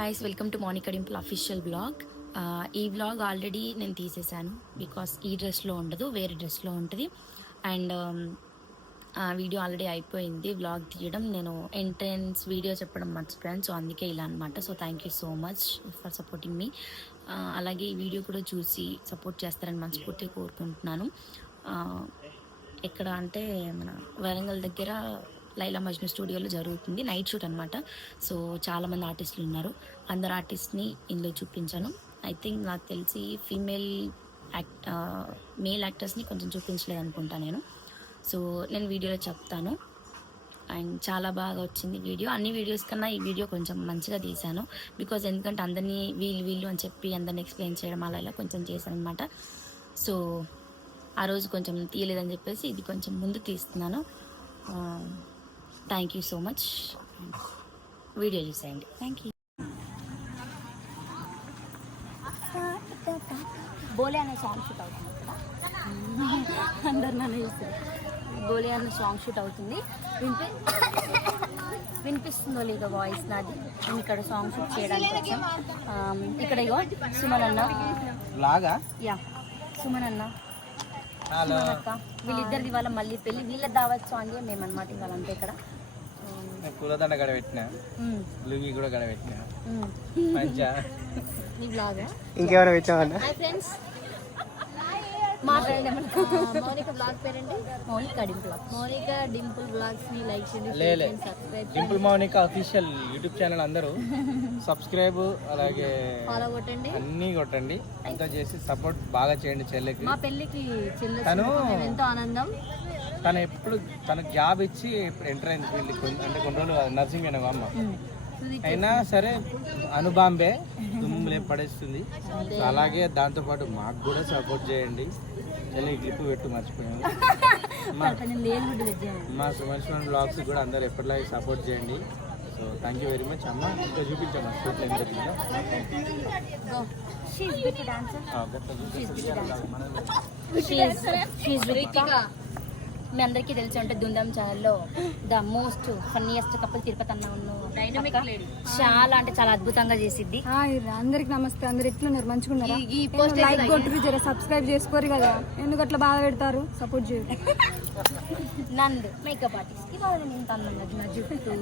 Guys welcome to Monica Dimple official blog. ఈ blog already నేను తీసేసాను బికాస్ ఈ డ్రెస్లో ఉండదు, వేరే డ్రెస్లో ఉంటుంది. అండ్ వీడియో ఆల్రెడీ అయిపోయింది బ్లాగ్ తీయడం. నేను ఎంట్రన్స్ వీడియో చెప్పడం మర్చిపోయాను, సో అందుకే ఇలా అనమాట. So thank you so much for supporting me. అలాగే ఈ వీడియో కూడా చూసి సపోర్ట్ చేస్తారని మనస్ఫూర్తిగా కోరుకుంటున్నాను. ఎక్కడ అంటే మన వరంగల్ దగ్గర లైలా మజ్ను స్టూడియోలో జరుగుతుంది, నైట్ షూట్ అనమాట. సో చాలామంది ఆర్టిస్టులు ఉన్నారు, అందరు ఆర్టిస్ట్ని ఇందులో చూపించాను. ఐ థింక్ నాకు తెలిసి మేల్ యాక్టర్స్ని కొంచెం చూపించలేదు అనుకుంటా నేను. సో నేను వీడియోలో చెప్తాను. అండ్ చాలా బాగా వచ్చింది వీడియో. అన్ని వీడియోస్ కన్నా ఈ వీడియో కొంచెం మంచిగా తీశాను బికాజ్ ఎందుకంటే అందరినీ వీళ్ళు అని చెప్పి అందరిని ఎక్స్ప్లెయిన్ చేయడం అలా ఇలా కొంచెం చేశాను అనమాట. సో ఆ రోజు కొంచెం తీయలేదని చెప్పేసి ఇది కొంచెం ముందు తీస్తున్నాను. Thank you so much. Video చూసేయండి. Thank you. బోలే అనే సాంగ్ షూట్ అవుతుంది ఇక్కడ. అందరు నన్ను చూస్తారు. బోలే అనే సాంగ్ షూట్ అవుతుంది. వినిపిస్తుందో లేదో వాయిస్ నాది. నేను ఇక్కడ సాంగ్ షూట్ చేయడానికి వచ్చాం. ఇక్కడ ఇగో సుమన్ అన్న, యా సుమన్ అన్న, అక్క, వీళ్ళిద్దరిది వాళ్ళ మళ్ళీ పెళ్ళి. వీళ్ళ దావత్ సాంగ్ మేమన్నమాట ఇవాళ. అంతే ఇక్కడ పూలదండ గడబెట్టిన, లుంగి కూడా గడబెట్టిన. ఇంకేమైనా పెట్టామన్నా? మోనికా బ్లాగ్ పేరండి Monica Dimple. Monica Dimple blogs ని లైక్ చేయండి, subscribe. Dimple Monica official YouTube channel అందరూ సబ్స్క్రైబ్ అలాగే ఫాలో కొట్టండి, అన్ని కొట్టండి. అంతా చేసి సపోర్ట్ బాగా చేయండి చెల్లెకి. మా పెళ్ళికి ఎంతో ఆనందం. తను ఎప్పుడు తనకు జాబ్ ఇచ్చి ఎంటర్ అయింది ఫీల్డ్. అంటే కొన్ని రోజులు నర్సింగ్ అయినా అమ్మ అయినా సరే అనుబాంబే దుమ్ములే పడేస్తుంది. అలాగే దాంతోపాటు మాకు కూడా సపోర్ట్ చేయండి. చెల్లి క్లిప్ పెట్టు మర్చిపోయాను. మా సుమర్శన్ బ్లాగ్స్ కూడా అందరు ఎప్పటిలాగే సపోర్ట్ చేయండి. So thank you very much అమ్మ. ఇంకా చూపించాము స్కూట్లో ఏం జరిగిందో. మీ అందరికీ తెలిసి ఉంటే దుందం ఛానల్లో the most funniest couple Tirupati అన్న చాలా అంటే చాలా అద్భుతంగా చేసిద్ది. అందరికి నమస్తే. అందరు ఎట్లున్నారు? మంచిగున్నారా? లైక్ కొట్టురు, జర సబ్స్క్రైబ్ చేసుకోరు కదా, ఎందుకు అట్లా బాధ పెడతారు? సపోర్ట్ చేయరు. నందు మేకప్ ఆర్టిస్ట్. ఇవాళ నేను ఇంత అందంగా నా జుట్టు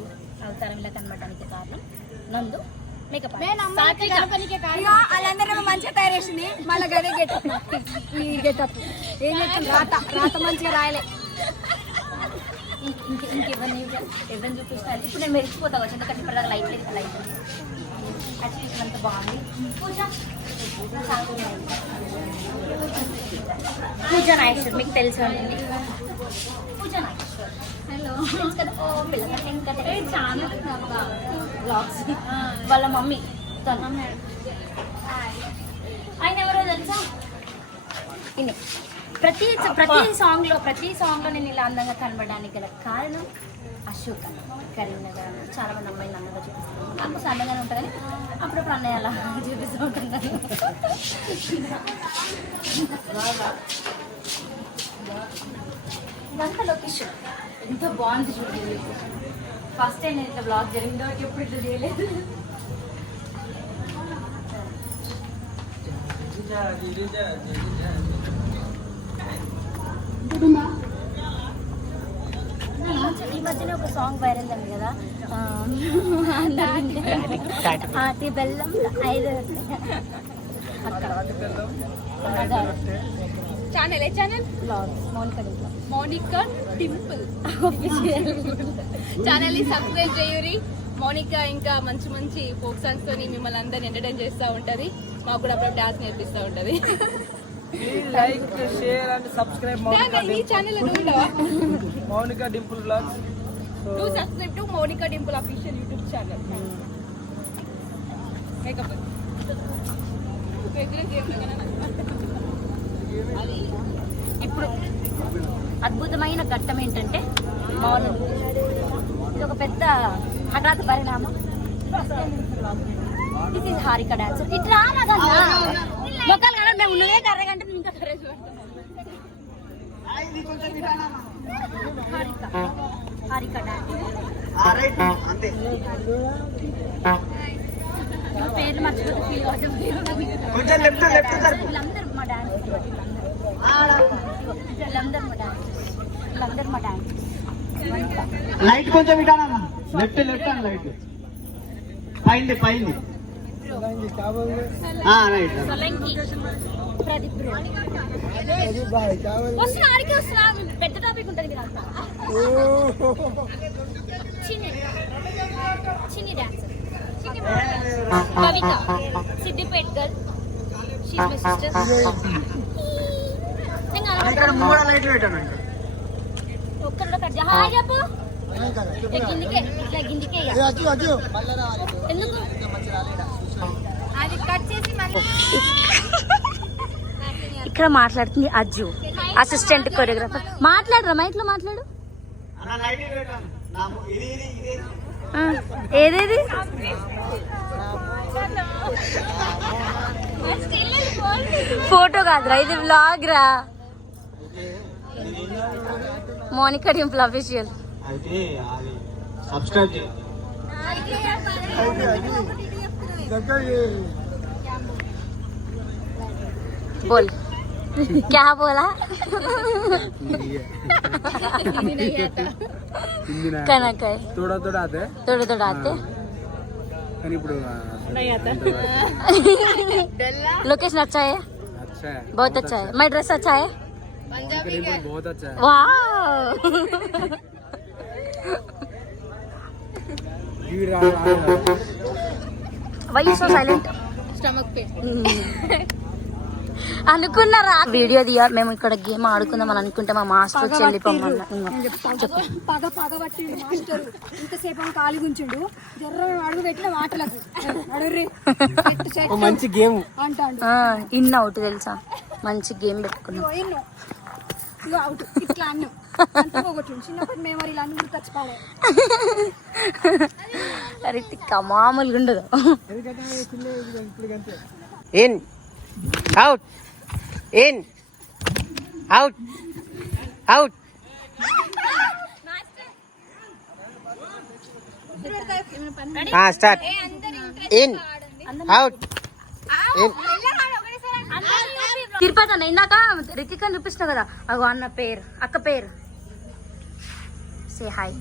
అవతారం ఇలా కనబడడానికి కారణం నందు మేకప్. వాళ్ళందరూ మంచిగా తయారు చేసింది, మళ్ళీ గదే గెటప్. ఈ గెటప్ ఏం చెప్తుంది? రాత మంచిగా రాయలే. ఇంకెవరిని చూపిస్తాను ఇప్పుడు నేను మెరిచిపోతా వచ్చి, ఎందుకంటే ఇప్పుడు లైట్ లేదు. లైట్ యాక్చువల్లీ అంత బాగుంది. పూజ నాగేశ్వర్ మీకు తెలుసు అండి. పూజ నాగేశ్వర్ హలో కదా. ఓ పిల్లలు చాలా బ్లాగ్స్. వాళ్ళ మమ్మీ తను. ఆయన ఎవరో తెలుసా? ఇన్ని ప్రతి సాంగ్లో నేను ఇలా అందంగా కనబడడానికి గల కారణం అశోక్ అన్న. కరీంనగర్ చాలా మంది అమ్మాయిలు అందంగా చూపిస్తాను. నాకు అందంగానే ఉంటారని అప్పుడప్పుడు అన్నయ్య అలా చూపిస్తూ ఉంటున్నాను. ఇదంతా లొకేషన్ ఎంత బాగుంది చూడండి. ఫస్ట్ టైం నేను ఇట్లా బ్లాగ్ జరిగిందో ఎప్పుడు ఇట్లా చేయలేదు. ఈ మధ్యనే ఒక సాంగ్ వైరల్ అయింది కదా, హాతి బెల్లం 5 ఛానల్ మోనికా డింపుల్ ఛానల్ ని సబ్స్క్రైబ్ చేయురి. మోనికా ఇంకా మంచి మంచి ఫోక్ సాంగ్స్ తోని మిమ్మల్ని అందరిని ఎంటర్టైన్ చేస్తూ ఉంటది. మాకు కూడా అప్పుడు డాన్స్ నేర్పిస్తూ ఉంటది. లైక్ షేర్ అండ్ సబ్స్క్రైబ్ ఈ channel Monica Dimple blogs. Do subscribe to Monica Dimple official YouTube channel. Makeup ఇప్పుడు అద్భుతమైన ఘట్టం ఏంటంటే మౌనం. ఇది ఒక పెద్ద హఠాత్ పరిణామం. This is Harika dancer. ఇట్లా మొక్కలు కదా మేము ఉన్నదే అరగంట ఇంకా హారిక డాన్స్. పేర్లు మర్చిపోతే ఫీల్ అవుతాం. వీళ్ళందరూ మా డాన్స్, వీళ్ళందరూ మా డాన్స్. లైట్ కొంచెం ఇటానన్నా, లెఫ్ట్ అని లైట్ పైంది రైట్. సొలంకి ప్రదీప్ బ్రో వస్తున్నా, ఆడికి వస్తున్నా. పెద్ద టాపిక్ ఉంటుంది మీరు అంతా. చిన్ని dance, Kavitha, Siddipet girl, she's my sister. ఇక్కడ 3 లైట్లు పెట్టానండి. ఒక్కరు కట్ హాయ్ చెప్పు. గిందికే ఇట్లా గిందికే ఎందుకు అది కట్ చేసి ఇక్కడ మాట్లాడుతుంది అజ్జు, అసిస్టెంట్ కొరియోగ్రాఫర్. మాట్లాడరా మైట్లో మాట్లాడు. ఏదేది ఫోటో కాదురా, ఇది వ్లాగ్ రా. Monika Dimple official. సబ్స్క్రైబ్ చేయండి. बोल क्या बोला? कनक है थोड़ा आते थोड़ा आते. కానీ ఇప్పుడు लोकेशन अच्छा है, बहुत अच्छा है. मैं ड्रेस अच्छा है, बहुत अच्छा है. वाह. Why you so silent? Stomach pain. అనుకున్నారా వీడియో దిగా మేము ఇక్కడ గేమ్ ఆడుకుందాం అని అనుకుంటే మా మాస్టర్ చెల్లిపోమన్నా. పగ పట్టి మాస్టర్ ఇంతసేపు ఖాళీ ఉంచుండు. జర్ర అడుగు పెట్టిన మాటలకు మంచి గేమ్ అంటాడు. ఇన్ అవుట్ తెలుసా, మంచి గేమ్ పెట్టుకున్నాం. అవుట్ ఇట్లా అన్నాం. చిన్నప్పటి మెమరీలు అందరూ తెచ్చిపోవాలి. రితిక్ మామూలుగా ఉండదు. In out in out out. Start. In out in. Tirupati అన్న ఇందాక రితిక్ అని చూపిస్తున్నా కదా, అగో అన్న పేరు, అక్క పేరు. Say hi.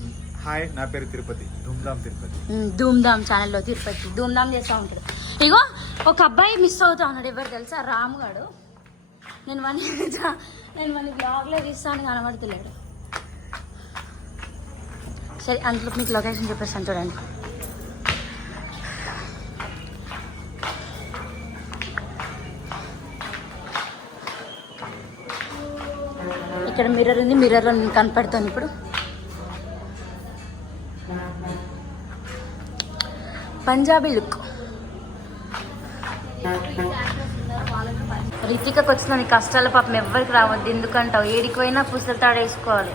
హాయ్, నా పేరు తిరుపతి, ధూమ్ధామ్ తిరుపతి. ధూమ్ధామ్ ఛానల్లో తిరుపతి ధూమ్ధామ్ చేస్తూ ఉంటాడు. ఇగో ఒక అబ్బాయి మిస్ అవుతా ఉన్నాడు. ఎవరు తెలుసా? రాము గాడు. నేను మన బ్లాగ్లో తీస్తాను, కనబడుతున్నాడు. సరే అందులో మీకు లొకేషన్ చూపిస్తాను చూడండి. ఇక్కడ మిర్రర్ ఉంది, మిర్రర్లో నేను కనపడుతాను ఇప్పుడు. పంజాబీ లుక్. రితికకు వచ్చిన నీ కష్టాల పాపం ఎవ్వరికి రావద్దు. ఎందుకంటావు? ఏడికి పోయినా పుస్తలు తాడేసుకోవాలి.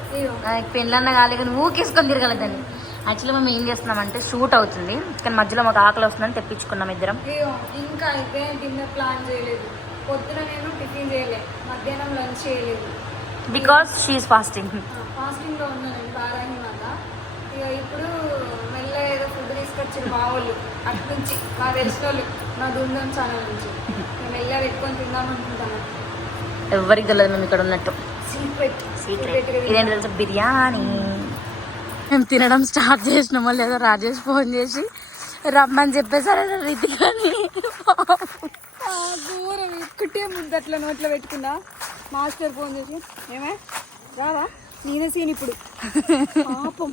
పెళ్ళన్న కాలే కానీ ఊకేసుకొని తిరగలదండి. యాక్చువల్లీ మేము ఏం చేస్తున్నామంటే షూట్ అవుతుంది, కానీ మధ్యలో మాకు ఆకలి వస్తుందని తెప్పించుకున్నాం ఇద్దరం. ఇంకా అయితే డిన్నర్ ప్లాన్ చేయలేదు. పొద్దున నేను టిఫిన్ చేయలేదు, మధ్యాహ్నం లంచ్ చేయలేదు. Because she is fasting. ఫాస్టింగ్ లో ఉన్నానండి వారాహి మాత. ఇక ఇప్పుడు మెల్ల ఏదో ఫుడ్ తీసుకొచ్చారు మా వాళ్ళు అటు నుంచి, మా తెలిసిన వాళ్ళు, నా ధూమ్ధామ్ ఛానల్ నుంచి. మెల్ల పెట్టుకొని తిందాం అనుకుంటాను. ఎవరికి తెలియదు మేము ఇక్కడ ఉన్నట్టు. సీక్రెట్ ఇదేంటి తెలుసా? బిర్యానీ. మేము తినడం స్టార్ట్ చేసినామో లేదో రాజేష్ ఫోన్ చేసి రమ్మని చెప్పేసారు రితికని. దూరం ఇక్కటే ముద్దట్లో నోట్లో పెట్టుకున్నా. మాస్టర్ ఫోన్ చేసి ఏమే రావా, నేనే సీన్ ఇప్పుడు పాపం.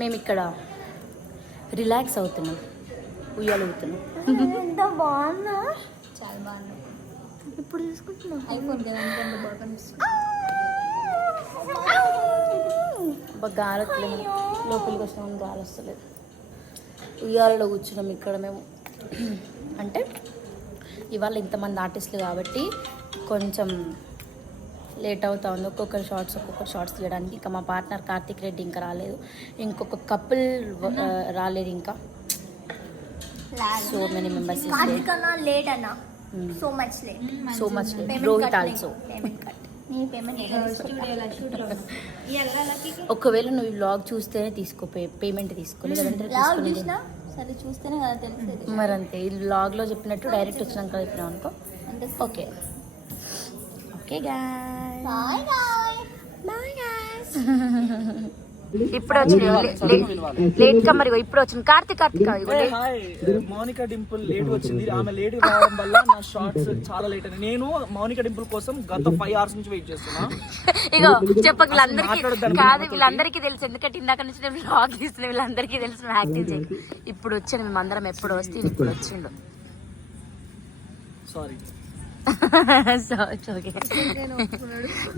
మేము ఇక్కడ రిలాక్స్ అవుతున్నాం, ఉయ్యాలుగుతున్నాం. ఎంత బాగున్నా, చాలా బాగున్నా. ఇప్పుడు తీసుకుంటున్నాం ఐఫోన్ గాలి వస్తలేదు, లోపలికి వస్తున్నాం గాలి వస్తలేదు. ఉయ్యాలలో కూర్చున్నాం ఇక్కడ మేము. అంటే ఇవాళ ఇంతమంది ఆర్టిస్టులు కాబట్టి కొంచెం లేట్ అవుతా ఉంది. ఒక్కొక్కరు షార్ట్స్ తీయడానికి. ఇంకా మా పార్ట్నర్ కార్తిక్ రెడ్డి ఇంకా రాలేదు, ఇంకొక కపుల్ రాలేదు ఇంకా. సో మెనీ మెంబర్స్ లేట్ అన్న, so much late Rohit also. ఒకవేళ నువ్వు ఈ వ్లాగ్ చూస్తేనే తీసుకో పేమెంట్ తీసుకోలేదు సరే చూస్తేనే కదా తెలిసేది. మరి అంతే ఈ వ్లాగ్లో చెప్పినట్టు డైరెక్ట్ వచ్చినాక చెప్పినావు అనుకో okay okay guy bye guys. ఇప్పుడు వచ్చింది లేట్ గా మరి ఇప్పుడు వచ్చింది Karthik hi Mounika Dimple late వచ్చింది. ఆమె లేట్ రావడం వల్ల నా షార్ట్స్ చాలా లేట్ అయింది. నేను మౌనిక డింపుల్ కోసం గత 5 hours నుంచి వెయిట్ చేస్తున్నా. ఇగో చెప్పక వీళ్ళందరికీ కాదు, వీళ్ళందరికీ తెలుసు ఎందుకంటే ఇందాక నుంచి నేను వ్లాగ్ తీస్తున్నా, వీళ్ళందరికీ తెలుసు నువ్వు యాక్టింగ్ చేయి. ఇప్పుడు వచ్చాను మేమందరం, ఎప్పుడు వస్తే ఇప్పుడు వచ్చిండు. Sorry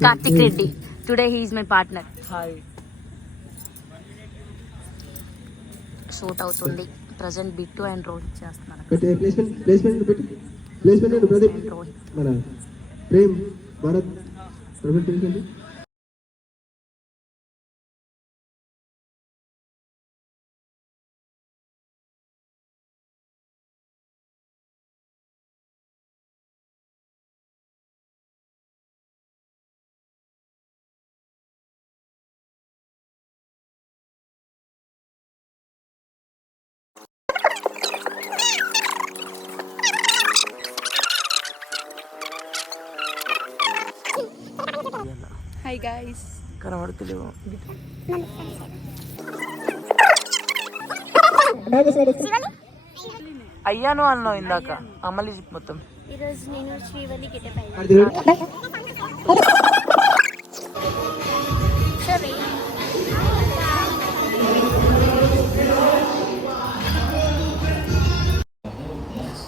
Karthik Reddy today he is my partner. Hi shoot అవుతుంది ప్రజెంట్ బిట్టు అండ్ రోహిత్ చేస్తున్నారు. రోహిత్ మన Prem Bharat present hi guys. కనబడుతులేవు. అయ్యాను అన్నావు ఇందాక అమలి మొత్తం. ఈరోజు నేను శ్రీవల్లి గిటపై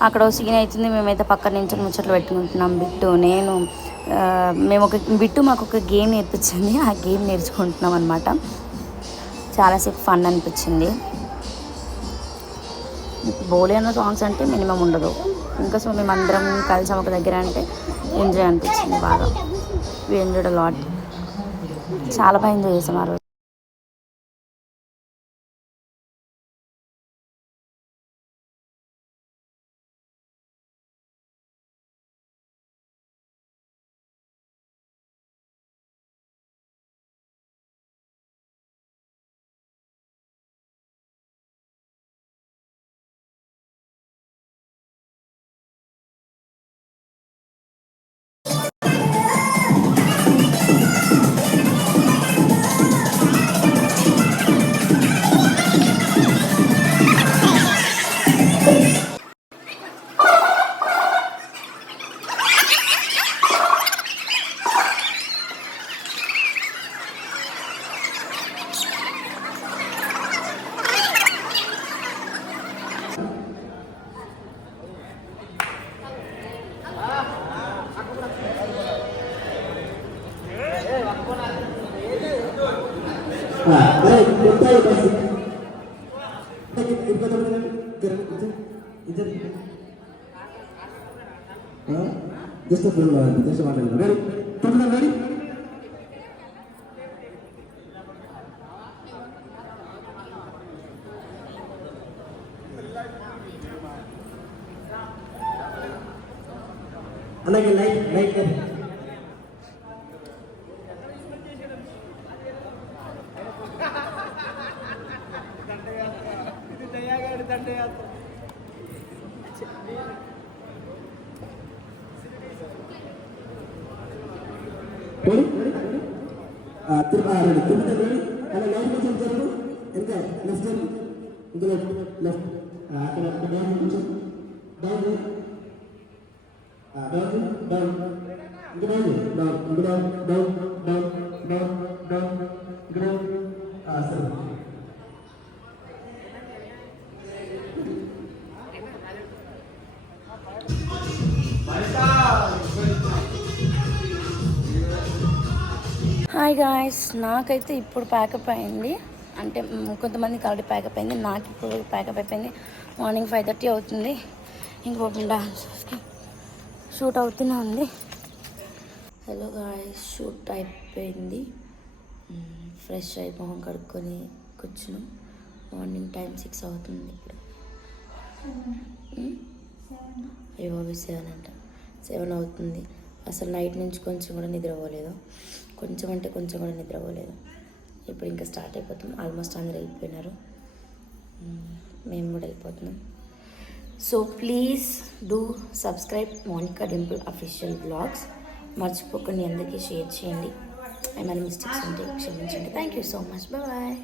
అక్కడ సీన్ అవుతుంది, మేమైతే పక్కన నుంచి ముచ్చట్లు పెట్టుకుంటున్నాం. బిట్టు నేను మేము బిట్టు మాకు ఒక గేమ్ నేర్పించింది, ఆ గేమ్ నేర్చుకుంటున్నాం అనమాట. చాలాసేపు ఫన్ అనిపించింది. బోలే అన్న సాంగ్స్ అంటే మినిమం ఉండదు, ఇంకా సో మేమందరం కలిసి ఒక దగ్గర అంటే ఎంజాయ్ అనిపించింది బాగా. వి ఎంజాయ్డ్ అ లాట్, చాలా బాగా ఎంజాయ్ చేసాం ఆ రోజు. అలాగే లైక్ హాయ్ గాయ్స్, నాకైతే ఇప్పుడు ప్యాకప్ అయింది. అంటే కొంతమందికి ఆల్రెడీ ప్యాకప్ అయింది, నాకు ఇప్పుడు ప్యాకప్ అయిపోయింది. మార్నింగ్ 5:30 అవుతుంది. ఇంకొక డాన్సర్స్కి షూట్ అవుతూనే ఉంది. హలో గాయ్స్, షూట్ అయిపోయింది. ఫ్రెష్ అయి మొహం కడుక్కొని కూర్చున్నాం. మార్నింగ్ టైం 6 అవుతుంది. ఇప్పుడు అయ్యో 7 అంట, 7 అవుతుంది. అసలు నైట్ నుంచి కొంచెం కూడా నిద్రపోలేదు, కొంచెం అంటే కొంచెం కూడా నిద్రపోలేదు. ఇప్పుడు ఇంకా స్టార్ట్ అయిపోతాం. ఆల్మోస్ట్ అందరూ వెళ్ళిపోయినారు, మేము కూడా వెళ్ళిపోతున్నాం. So please do subscribe Monica Dimple official blogs. మర్చిపోకండి, అందరికీ షేర్ చేయండి. ఏమైనా మిస్టేక్స్ ఉంటే క్షమించండి. Thank you so much. Bye.